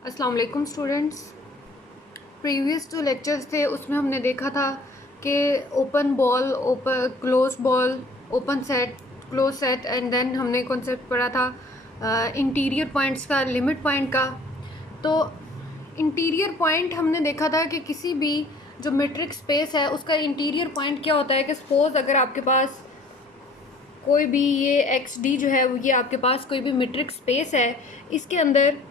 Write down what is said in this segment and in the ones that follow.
अस्सलाम वालेकुम students. Previous जो लेक्चर्स थे उसमें हमने देखा था कि open ball, open close ball, open set, close set and then हमने कॉन्सेप्ट पढ़ा था इंटीरियर पॉइंट्स का, लिमिट पॉइंट का। तो इंटीरियर पॉइंट हमने देखा था कि किसी भी जो मीट्रिक स्पेस है उसका इंटीरियर पॉइंट क्या होता है कि सपोज़ अगर आपके पास कोई भी ये एक्स डी जो है ये आपके पास कोई भी मीट्रिक स्पेस है, इसके अंदर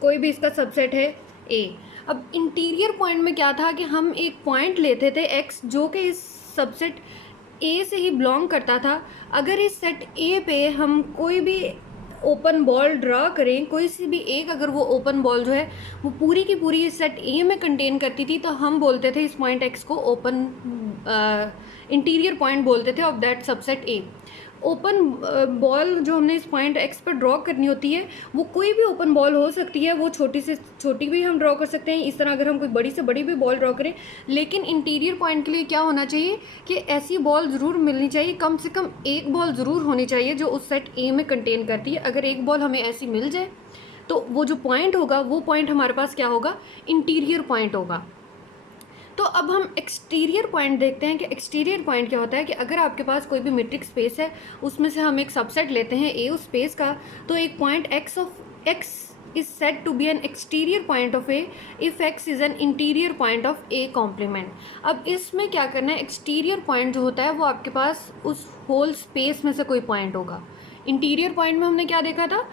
कोई भी इसका सबसेट है ए। अब इंटीरियर पॉइंट में क्या था कि हम एक पॉइंट लेते थे एक्स जो कि इस सबसेट ए से ही बिलोंग करता था। अगर इस सेट ए पे हम कोई भी ओपन बॉल ड्रा करें, कोई सी भी एक अगर वो ओपन बॉल जो है वो पूरी की पूरी इस सेट ए में कंटेन करती थी, तो हम बोलते थे इस पॉइंट एक्स को ओपन इंटीरियर पॉइंट बोलते थे of that subset A. Open ball जो हमने इस पॉइंट एक्स पर ड्रॉ करनी होती है वो कोई भी ओपन बॉल हो सकती है, वो छोटी से छोटी भी हम ड्रॉ कर सकते हैं। इस तरह अगर हम कोई बड़ी से बड़ी भी बॉल ड्रॉ करें, लेकिन इंटीरियर पॉइंट के लिए क्या होना चाहिए कि ऐसी बॉल ज़रूर मिलनी चाहिए, कम से कम एक बॉल ज़रूर होनी चाहिए जो उस सेट ए में कंटेन करती है। अगर एक बॉल हमें ऐसी मिल जाए तो वो जो पॉइंट होगा वो पॉइंट हमारे पास क्या होगा, इंटीरियर पॉइंट होगा। तो अब हम एक्सटीरियर पॉइंट देखते हैं कि एक्सटीरियर पॉइंट क्या होता है कि अगर आपके पास कोई भी मीट्रिक स्पेस है, उसमें से हम एक सबसेट लेते हैं ए उस स्पेस का, तो एक point X of X is said to be an exterior point of A if X is an interior point of A complement. अब इसमें क्या करना है, एक्सटीरियर पॉइंट जो होता है वो आपके पास उस होल स्पेस में से कोई पॉइंट होगा। इंटीरियर पॉइंट में हमने क्या देखा था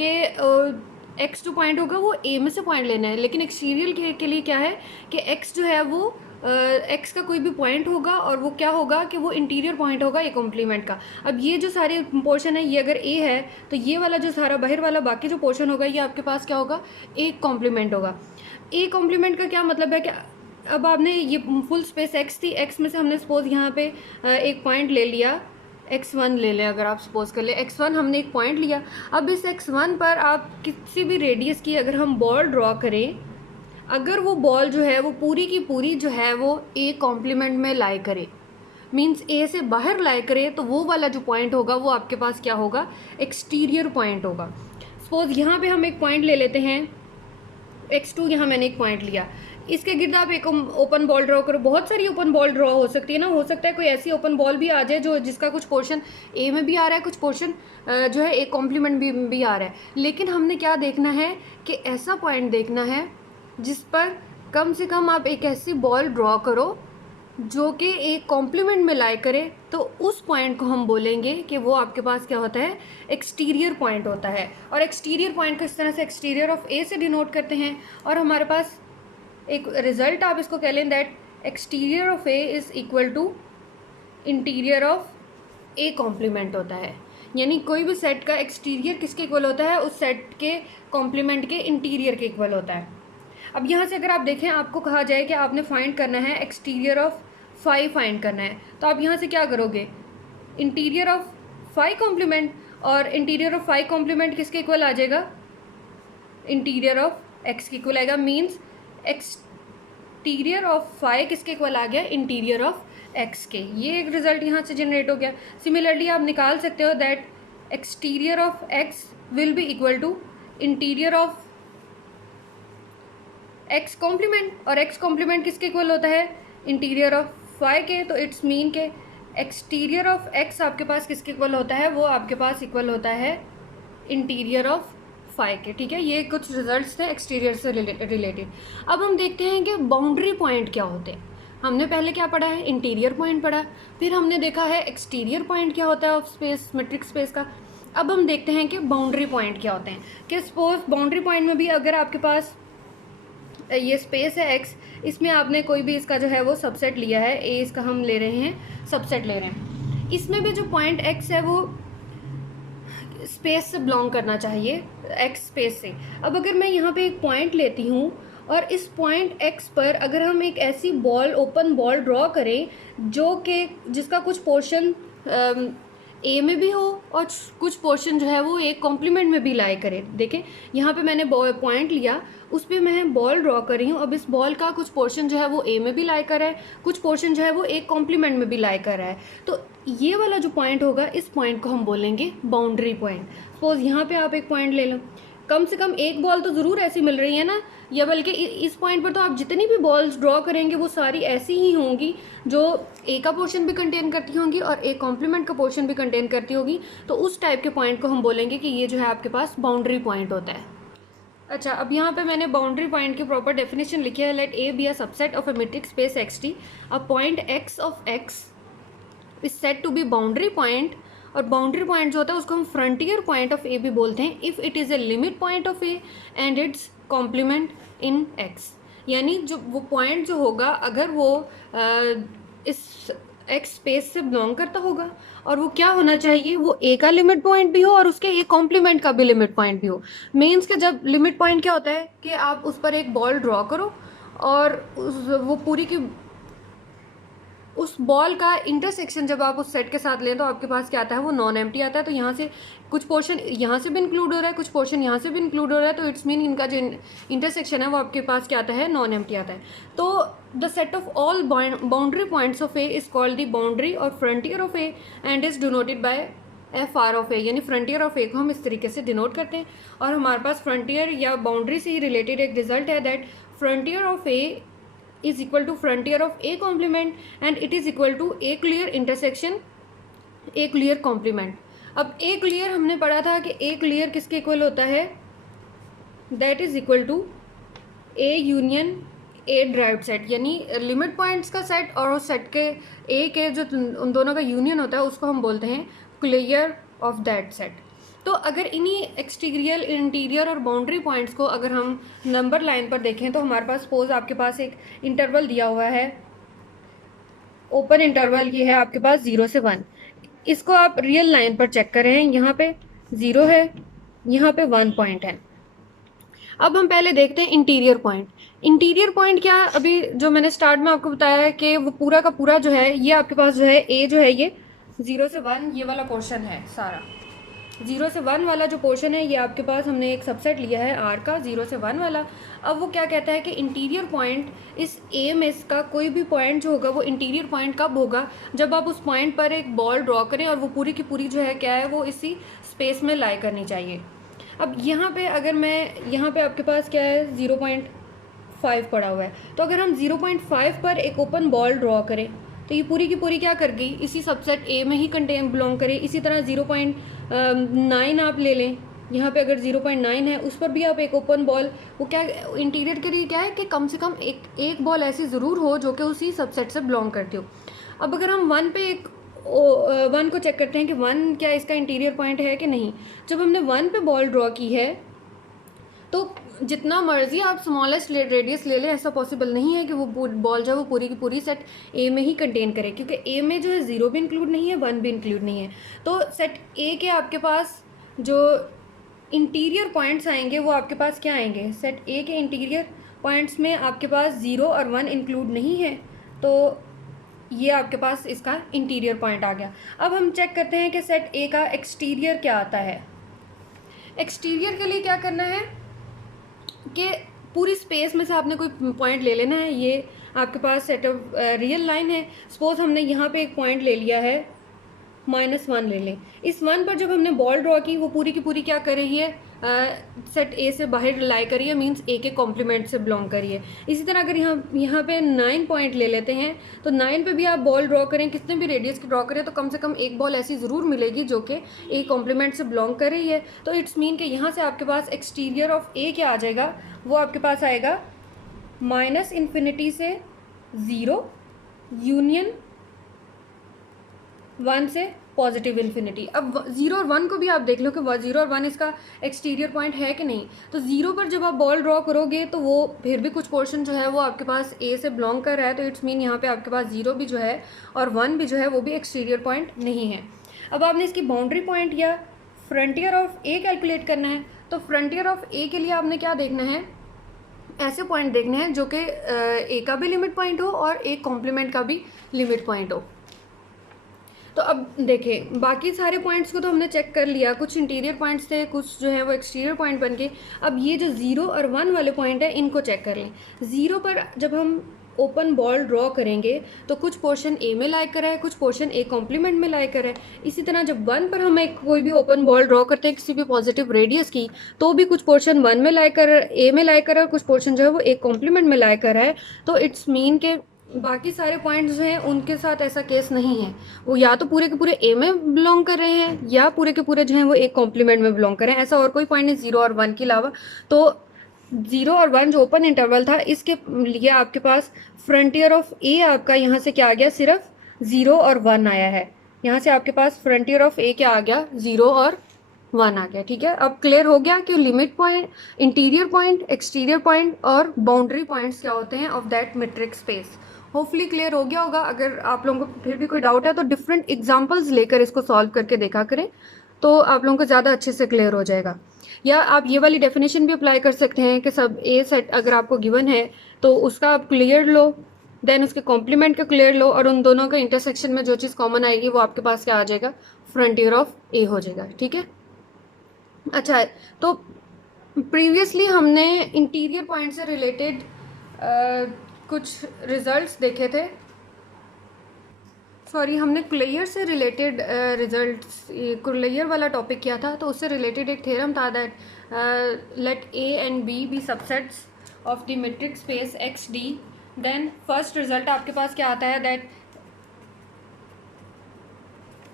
कि एक्स जो पॉइंट होगा वो ए में से पॉइंट लेना है, लेकिन एक्सटीरियर के लिए क्या है कि एक्स जो है वो एक्स का कोई भी पॉइंट होगा और वो क्या होगा कि वो इंटीरियर पॉइंट होगा ए कॉम्प्लीमेंट का। अब ये जो सारे पोर्शन है, ये अगर ए है तो ये वाला जो सारा बाहर वाला बाकी जो पोर्शन होगा ये आपके पास क्या होगा, ए कॉम्प्लीमेंट होगा। ए कॉम्प्लीमेंट का क्या मतलब है कि अब आपने ये फुल स्पेस एक्स थी, एक्स में से हमने सपोज यहाँ पे एक पॉइंट ले लिया, x1 ले लें। अगर आप सपोज कर ले x1 हमने एक पॉइंट लिया, अब इस x1 पर आप किसी भी रेडियस की अगर हम बॉल ड्रॉ करें, अगर वो बॉल जो है वो पूरी की पूरी जो है वो ए कॉम्प्लीमेंट में लाई करे, मीन्स ए से बाहर लाई करे, तो वो वाला जो पॉइंट होगा वो आपके पास क्या होगा, एक्सटीरियर पॉइंट होगा। सपोज यहाँ पे हम एक पॉइंट ले लेते हैं x2, यहाँ मैंने एक पॉइंट लिया, इसके गिर्द आप एक ओपन बॉल ड्रॉ करो। बहुत सारी ओपन बॉल ड्रॉ हो सकती है ना, हो सकता है कोई ऐसी ओपन बॉल भी आ जाए जो जिसका कुछ पोर्शन ए में भी आ रहा है, कुछ पोर्शन जो है ए कॉम्प्लीमेंट भी आ रहा है। लेकिन हमने क्या देखना है कि ऐसा पॉइंट देखना है जिस पर कम से कम आप एक ऐसी बॉल ड्रॉ करो जो कि एक कॉम्प्लीमेंट में लाई करे, तो उस पॉइंट को हम बोलेंगे कि वो आपके पास क्या होता है, एक्सटीरियर पॉइंट होता है। और एक्सटीरियर पॉइंट को इस तरह से एक्सटीरियर ऑफ ए से डिनोट करते हैं, और हमारे पास एक रिजल्ट आप इसको कह लें that exterior of A is equal to interior of A complement होता है। यानी कोई भी सेट का एक्सटीरियर किसके इक्वल होता है, उस सेट के कॉम्प्लीमेंट के इंटीरियर के इक्वल होता है। अब यहाँ से अगर आप देखें, आपको कहा जाए कि आपने फाइंड करना है एक्सटीरियर ऑफ फाई फाइंड करना है, तो आप यहाँ से क्या करोगे, इंटीरियर ऑफ फाई कॉम्प्लीमेंट, और इंटीरियर ऑफ फाई कॉम्प्लीमेंट किसके इक्वल आ जाएगा, इंटीरियर ऑफ एक्स के इक्वल आएगा। मीन्स एक्सटीरियर ऑफ फाई किसके इक्वल आ गया, इंटीरियर ऑफ एक्स के। ये एक रिजल्ट यहाँ से जनरेट हो गया। सिमिलरली आप निकाल सकते हो that exterior of X will be equal to interior of X complement, और एक्स कॉम्प्लीमेंट किसके इक्वल होता है, इंटीरियर ऑफ फाई के। तो इट्स मीन के एक्सटीरियर ऑफ एक्स आपके पास किसके इक्वल होता है, वो आपके पास इक्वल होता है इंटीरियर ऑफ फाई के। ठीक है, ये कुछ रिजल्ट्स थे एक्सटीरियर से रिलेटेड। अब हम देखते हैं कि बाउंड्री पॉइंट क्या होते हैं। हमने पहले क्या पढ़ा है, इंटीरियर पॉइंट पढ़ा, फिर हमने देखा है एक्सटीरियर पॉइंट क्या होता है ऑफ स्पेस, मेट्रिक स्पेस का। अब हम देखते हैं कि बाउंड्री पॉइंट क्या होते हैं। कि सपोज बाउंड्री पॉइंट में भी अगर आपके पास ये स्पेस है एक्स, इसमें आपने कोई भी इसका जो है वो सबसेट लिया है, ए इसका हम ले रहे हैं, सबसेट ले रहे हैं, इसमें भी जो पॉइंट एक्स है वो स्पेस से बिलोंग करना चाहिए, एक्स स्पेस से। अब अगर मैं यहाँ पे एक पॉइंट लेती हूँ और इस पॉइंट एक्स पर अगर हम एक ऐसी बॉल, ओपन बॉल ड्रॉ करें जो कि जिसका कुछ पोर्शन ए में भी हो और कुछ पोर्शन जो है वो एक कॉम्प्लीमेंट में भी लाई करे। देखें यहाँ पे मैंने पॉइंट लिया, उस पर मैं बॉल ड्रॉ कर रही हूँ। अब इस बॉल का कुछ पोर्शन जो है वो ए में भी लाई कर रहा है, कुछ पोर्शन जो है वो एक कॉम्प्लीमेंट में भी लाई कर रहा है। तो ये वाला जो पॉइंट होगा, इस पॉइंट को हम बोलेंगे बाउंड्री पॉइंट। सपोज यहाँ पे आप एक पॉइंट ले लो, कम से कम एक बॉल तो ज़रूर ऐसी मिल रही है ना, या बल्कि इस पॉइंट पर तो आप जितनी भी बॉल्स ड्रॉ करेंगे वो सारी ऐसी ही होंगी जो ए का पोर्शन भी कंटेन करती होंगी और ए कॉम्प्लीमेंट का पोर्शन भी कंटेन करती होगी। तो उस टाइप के पॉइंट को हम बोलेंगे कि ये जो है आपके पास बाउंड्री पॉइंट होता है। अच्छा, अब यहाँ पे मैंने बाउंड्री पॉइंट की प्रॉपर डेफिनेशन लिखी है। Let A be a subset of a metric space X T, a point X of X is said to be boundary point. और बाउंड्री पॉइंट जो होता है उसको हम फ्रंटियर पॉइंट ऑफ ए भी बोलते हैं if it is a limit point of A and its complement in X. यानी जो वो पॉइंट जो होगा अगर वो इस एक्स स्पेस से बिलोंग करता होगा और वो क्या होना चाहिए, वो ए का लिमिट पॉइंट भी हो और उसके ए कॉम्प्लीमेंट का भी लिमिट पॉइंट भी हो। मीन्स के जब लिमिट पॉइंट क्या होता है कि आप उस पर एक बॉल ड्रॉ करो और वो पूरी की उस बॉल का इंटरसेक्शन जब आप उस सेट के साथ लें तो आपके पास क्या आता है, वो नॉन एम्प्टी आता है। तो यहाँ से कुछ पोर्शन यहाँ से भी इंक्लूड हो रहा है, कुछ पोर्शन यहाँ से भी इंक्लूड हो रहा है, तो इट्स मीन इनका जो इंटरसेक्शन है वो आपके पास क्या आता है, नॉन एम्प्टी आता है। तो the set of all boundary points of A is called the boundary और frontier of A and is denoted by F R of A. यानी फ्रंटियर ऑफ ए को हम इस तरीके से डिनोट करते हैं। और हमारे पास फ्रंटियर या बाउंड्री से ही रिलेटेड एक रिजल्ट है that frontier of A is equal to frontier of A complement and it is equal to A clear intersection A clear complement। अब A clear हमने पढ़ा था कि A clear किसके इक्वल होता है, that is equal to A union A derived set। यानी limit points का सेट और उस सेट के A के जो उन दोनों का यूनियन होता है उसको हम बोलते हैं क्लियर ऑफ दैट सेट। तो अगर इन्हीं एक्सटीरियर, इंटीरियर और बाउंड्री पॉइंट्स को अगर हम नंबर लाइन पर देखें तो हमारे पास सपोज आपके पास एक इंटरवल दिया हुआ है, ओपन इंटरवल ये है आपके पास 0 से 1। इसको आप रियल लाइन पर चेक करें, यहाँ पे 0 है, यहाँ पे 1 पॉइंट है। अब हम पहले देखते हैं इंटीरियर पॉइंट। इंटीरियर पॉइंट क्या, अभी जो मैंने स्टार्ट में आपको बताया है कि वो पूरा का पूरा जो है ये आपके पास जो है ए जो है ये 0 से 1 ये वाला पोर्शन है सारा। 0 से 1 वाला जो पोर्शन है ये आपके पास हमने एक सबसेट लिया है आर का 0 से 1 वाला। अब वो क्या कहता है कि इंटीरियर पॉइंट इस ए में इसका कोई भी पॉइंट जो होगा वो इंटीरियर पॉइंट कब होगा, जब आप उस पॉइंट पर एक बॉल ड्रॉ करें और वो पूरी की पूरी जो है क्या है, वो इसी स्पेस में लाई करनी चाहिए। अब यहाँ पे अगर मैं यहाँ पे आपके पास क्या है 0.5 पड़ा हुआ है, तो अगर हम 0.5 पर एक ओपन बॉल ड्रॉ करें तो ये पूरी की पूरी क्या कर गई, इसी सबसेट ए में ही कंटेन बिलोंग करे। इसी तरह 0.9 आप ले लें, यहाँ पे अगर 0.9 है उस पर भी आप एक ओपन बॉल, वो क्या इंटीरियर के लिए क्या है कि कम से कम एक बॉल ऐसी ज़रूर हो जो कि उसी सबसेट से बिलोंग करती हो। अब अगर हम 1 पे एक 1 को चेक करते हैं कि 1 क्या इसका इंटीरियर पॉइंट है कि नहीं। जब हमने 1 पे बॉल ड्रॉ की है तो जितना मर्जी आप स्मॉलेस्ट रेडियस ले लें, ऐसा पॉसिबल नहीं है कि वो बॉल जो है वो पूरी की पूरी सेट ए में ही कंटेन करे, क्योंकि ए में जो है 0 भी इंक्लूड नहीं है, 1 भी इंक्लूड नहीं है। तो सेट ए के आपके पास जो इंटीरियर पॉइंट्स आएंगे वो आपके पास क्या आएंगे, सेट ए के इंटीरियर पॉइंट्स में आपके पास 0 और 1 इंक्लूड नहीं है, तो ये आपके पास इसका इंटीरियर पॉइंट आ गया। अब हम चेक करते हैं कि सेट ए का एक्सटीरियर क्या आता है। एक्सटीरियर के लिए क्या करना है कि पूरी स्पेस में से आपने कोई पॉइंट ले लेना है। ये आपके पास सेट ऑफ रियल लाइन है। सपोज हमने यहाँ पे एक पॉइंट ले लिया है, -1 ले लें। इस 1 पर जब हमने बॉल ड्रॉ की वो पूरी की पूरी क्या कर रही है, सेट ए से बाहर लाई करी है, मींस ए के कॉम्प्लीमेंट से बिलोंग करी है। इसी तरह अगर यहाँ पे 9 पॉइंट ले लेते हैं तो 9 पे भी आप बॉल ड्रॉ करें, कितने भी रेडियस की ड्रॉ करें, तो कम से कम एक बॉल ऐसी ज़रूर मिलेगी जो कि ए कॉम्प्लीमेंट से बिलोंग कर रही है। तो इट्स मीन कि यहाँ से आपके पास एक्सटीरियर ऑफ ए क्या आ जाएगा, वो आपके पास आएगा -∞ से 0 यूनियन 1 से पॉजिटिव इन्फिनिटी। अब 0 और 1 को भी आप देख लो कि 0 और 1 इसका एक्सटीरियर पॉइंट है कि नहीं। तो 0 पर जब आप बॉल ड्रॉ करोगे तो वो फिर भी कुछ पोर्शन जो है वो आपके पास ए से बिलोंग कर रहा है, तो इट्स मीन यहाँ पे आपके पास 0 भी जो है और 1 भी जो है वो भी एक्सटीरियर पॉइंट नहीं है। अब आपने इसकी बाउंड्री पॉइंट या फ्रंटियर ऑफ ए कैलकुलेट करना है। तो फ्रंटियर ऑफ ए के लिए आपने क्या देखना है, ऐसे पॉइंट देखने हैं जो कि ए का भी लिमिट पॉइंट हो और एक कॉम्प्लीमेंट का भी लिमिट पॉइंट हो। तो अब देखें, बाकी सारे पॉइंट्स को तो हमने चेक कर लिया, कुछ इंटीरियर पॉइंट्स थे, कुछ जो है वो एक्सटीरियर पॉइंट बन के। अब ये जो 0 और 1 वाले पॉइंट है इनको चेक कर लें। 0 पर जब हम ओपन बॉल ड्रॉ करेंगे तो कुछ पोर्शन ए में लाई कर है, कुछ पोर्शन ए कॉम्प्लीमेंट में लाई कर है। इसी तरह जब 1 पर हम एक कोई भी ओपन बॉल ड्रॉ करते हैं किसी भी पॉजिटिव रेडियस की, तो भी कुछ पोर्शन 1 में लाई कर ए में लाई कर है और कुछ पोर्शन जो है वो ए कॉम्प्लीमेंट में लाई कर है। तो इट्स मीन के बाकी सारे पॉइंट्स जो हैं उनके साथ ऐसा केस नहीं है, वो या तो पूरे के पूरे ए में बिलोंग कर रहे हैं या पूरे के पूरे जो हैं वो एक कॉम्प्लीमेंट में बिलोंग कर रहे हैं। ऐसा और कोई पॉइंट नहीं 0 और 1 के अलावा। तो 0 और 1 जो ओपन इंटरवल था, इसके लिए आपके पास फ्रंटियर ऑफ ए आपका यहाँ से क्या आ गया, सिर्फ 0 और 1 आया है। यहाँ से आपके पास फ्रंटियर ऑफ ए क्या आ गया, 0 और 1 आ गया। ठीक है, अब क्लियर हो गया कि limit point, interior point, exterior point और बाउंड्री पॉइंट्स क्या होते हैं of that metric space. Hopefully clear हो गया होगा। अगर आप लोगों को फिर भी कोई डाउट है तो डिफरेंट एग्जांपल्स लेकर इसको सॉल्व करके देखा करें, तो आप लोगों को ज़्यादा अच्छे से क्लियर हो जाएगा। या आप ये वाली डेफिनेशन भी अप्लाई कर सकते हैं कि सब ए सेट अगर आपको गिवन है तो उसका आप क्लियर लो, देन उसके कॉम्प्लीमेंट का क्लियर लो, और उन दोनों के इंटरसेक्शन में जो चीज़ कॉमन आएगी वो आपके पास क्या आ जाएगा, फ्रंटियर ऑफ ए हो जाएगा। ठीक है, अच्छा है। तो प्रीवियसली हमने इंटीरियर पॉइंट से रिलेटेड कुछ रिजल्ट्स देखे थे, सॉरी हमने क्लेयर से रिलेटेड रिजल्ट्स, क्लेयर वाला टॉपिक किया था। तो उससे रिलेटेड एक थ्योरम था that let A and B subsets of the metric space X D. Then first result आपके पास क्या आता है, that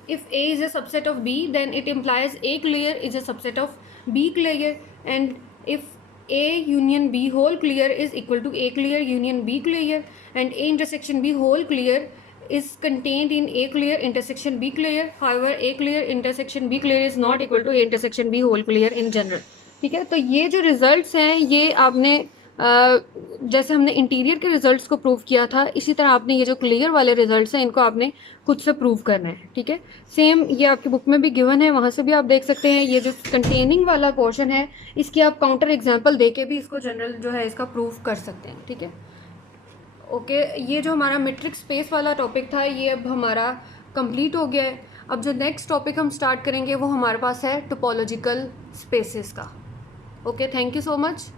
if A is a subset of B then it implies A clear is a subset of B clear, and if A union B whole clear is equal to A clear union B clear, and A intersection B whole clear is contained in A clear intersection B clear. However, A clear intersection B clear is not equal to A intersection B whole clear in general. ठीक है, तो ये जो results हैं ये आपने जैसे हमने इंटीरियर के रिजल्ट्स को प्रूव किया था, इसी तरह आपने ये जो क्लियर वाले रिजल्ट्स हैं इनको आपने खुद से प्रूव करना है। ठीक है, सेम ये आपकी बुक में भी गिवन है, वहाँ से भी आप देख सकते हैं। ये जो कंटेनिंग वाला पोर्शन है इसकी आप काउंटर एग्जांपल देके भी इसको जनरल जो है इसका प्रूव कर सकते हैं। ठीक है, ओके, ये जो हमारा मेट्रिक स्पेस वाला टॉपिक था ये अब हमारा कंप्लीट हो गया है। अब जो नेक्स्ट टॉपिक हम स्टार्ट करेंगे वो हमारे पास है टोपोलॉजिकल स्पेसेस का। Okay, thank you so much.